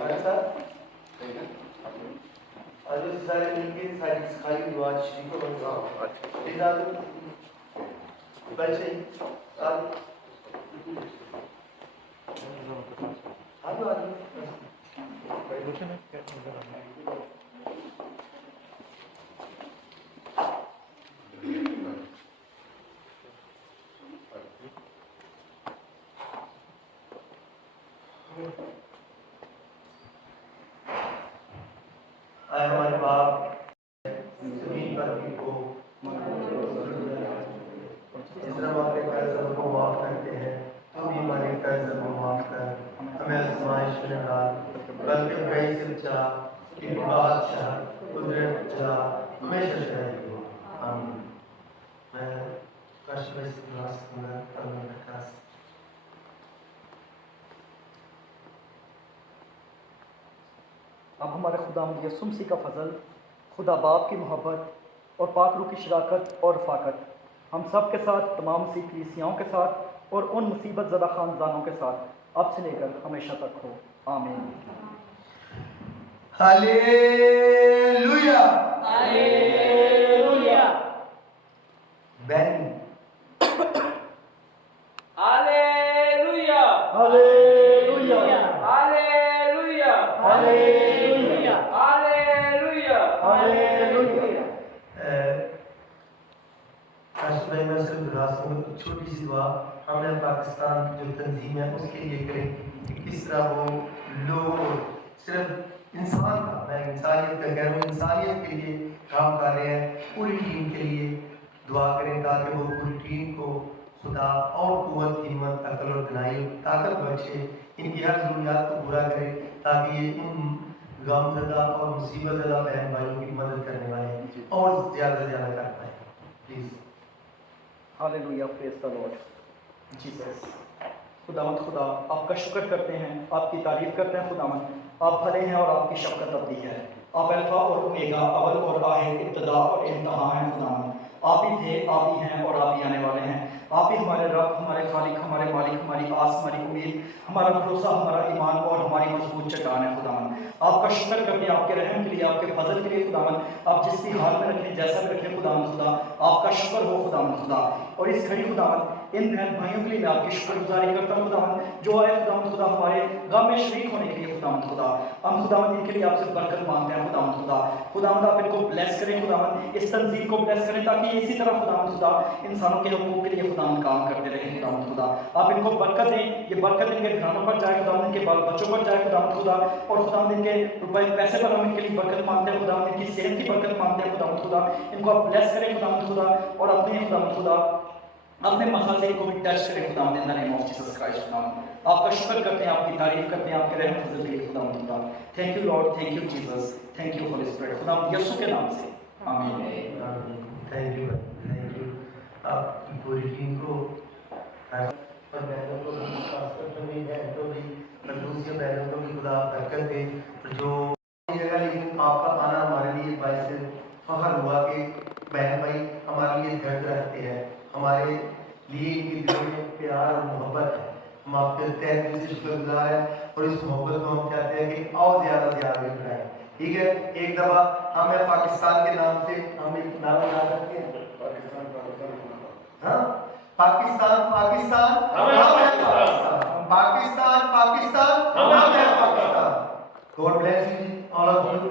आज सारे मिलके सारी खाली दुआ शरीफ को बंदा बच्चे आज आए हमारे बाप जमीन पर भी को इस तरह हमारे कर्ज को माफ करते हैं तो भी हमारे कर्ज को माफ कर हमें आजमाइश में न डाल बल्कि बुराई से बचा कि बादशाह कुदरत जा हमेशा रहेगी आमीन। मैं काश वैसे क्लास में पढ़ने का क्लास अब हमारे खुदावंद यीशु मसीह का फजल, खुदा बाप की मोहब्बत और पाक रूह की शराकत और रफ़ाकत हम सब के साथ, तमाम मसीह कलीसियाओं के साथ और उन मुसीबत ज़दा ख़ानदानों के साथ अब से लेकर हमेशा तक हो। आमीन। Hallelujah hallelujah ban hallelujah hallelujah hallelujah hallelujah hallelujah hallelujah. भाई मैं सिर्फ दुआओं में छोटी सी दुआ हमने पाकिस्तान जो तंजीम है उसके लिए करें कि किस तरह वो लोग सिर्फ इंसान का, मैं इंसानियत का कह रहा हूँ, इंसानियत के लिए काम कर रहे हैं। पूरी टीम के लिए दुआ करें ताकि वो पूरी टीम को खुदा और कुव्वत, हिम्मत, अकल और दिलाई ताकत बख्शे, इनकी हर ज़रूरियात को पूरा करे ताकि ये इन गमज़दा और मुसीबत ज़दा बहन भाइयों की मदद करने वाले और ज़्यादा से ज़्यादा कर पाए। Please hallelujah, praise the Lord Jesus. खुदावंद खुदा, आपका शुक्र करते हैं, आपकी तारीफ करते हैं। खुदावंद आप भले हैं और आपकी शफ़क़त अबदी है। आप अल्फ़ा और ओमेगा, अव्वल और आखिर, इब्तिदा और इंतहा हैं। खुदावंद आप ही थे, आप ही हैं और आप ही आने वाले हैं। आप ही हमारे रब, हमारे खालिक, हमारे मालिक, हमारी आस, हमारी उम्मीद, हमारा भरोसा, हमारा ईमान और हमारी मजबूत चट्टान है। खुदावंद आपका शुक्र करते हैं, आपके रहम के लिए, आपके फजल के लिए। खुदावंद आप जिस भी हाल में रखें, जैसा भी रखें, खुदावंद खुदा आपका शुक्र हो। खुदावंद खुदा और इस घड़ी खुदावंद इन बहन भाइयों के लिए मैं आपकी शुक्रगुजारी करता हूँ। खुदावंद जो आए खुदावंद खुदा हमारे गम में शरीक होने के लिए, खुदावंद खुदा हम खुदावंद इनके लिए आपसे बरकत मांगते हैं। खुदावंद खुदा खुदावंद आप इनको ब्लेस करें, खुदावंद इस तंजीम को ब्लेस करें ताकि इसी तरह खुदावंद खुदा इंसानों के हकूक़ के लिए खुदावंद काम करते रहें। खुदावंद खुदा आप इनको बरकत दें, ये बरकत इनके घरानों पर जाए, खुदावंद इनके बाल बच्चों पर जाए। खुदावंद खुदा और खुदावंद इनके रुपए पैसे पर हम इनके लिए बरकत मांगते हैं। खुदावंद इनकी सेहत की बरकत मांगते हैं। खुदावंद खुदा इनको आप ब्लेस करें। खुदावंद खुदा और अपने खुदावंद खुदा अपने मसाजिल को भी टच करें। खुदावंद in the name of Jesus Christ. खुदावंद आपका शुक्र करते हैं, आपकी तारीफ करते हैं, आपके रहम फजल के लिए। खुदावंद खुदा thank you Lord, thank you Jesus, thank you Holi spirit. खुदावंद यीशु के नाम से आमीन। Thank you, thank you. आपकी पूरी टीम को और बहनों को भी, खासकर जो भी बहन को भी और दूसरी बहनों को भी खुदा बरकत दे। जो जगह लेकिन आपका आना हमारे लिए बायस फख्र हुआ कि बहन भाई हमारे लिए दर्द रखते हैं, हमारे लिए इनके दिलों में प्यार और मोहब्बत है। हम आपके तहे दिल से शुक्रगुजार हैं और इस मोहब्बत को हम चाहते हैं कि और ज़्यादा से ज़्यादा बढ़ाएं। ठीक है, एक दफ़ा हमें पाकिस्तान के नाम से हम एक नारा ला सकते हैं, हाँ, पाकिस्तान पाकिस्तान हम हैं पाकिस्तान, पाकिस्तान पाकिस्तान हम हैं Pakistan. God bless you all of you.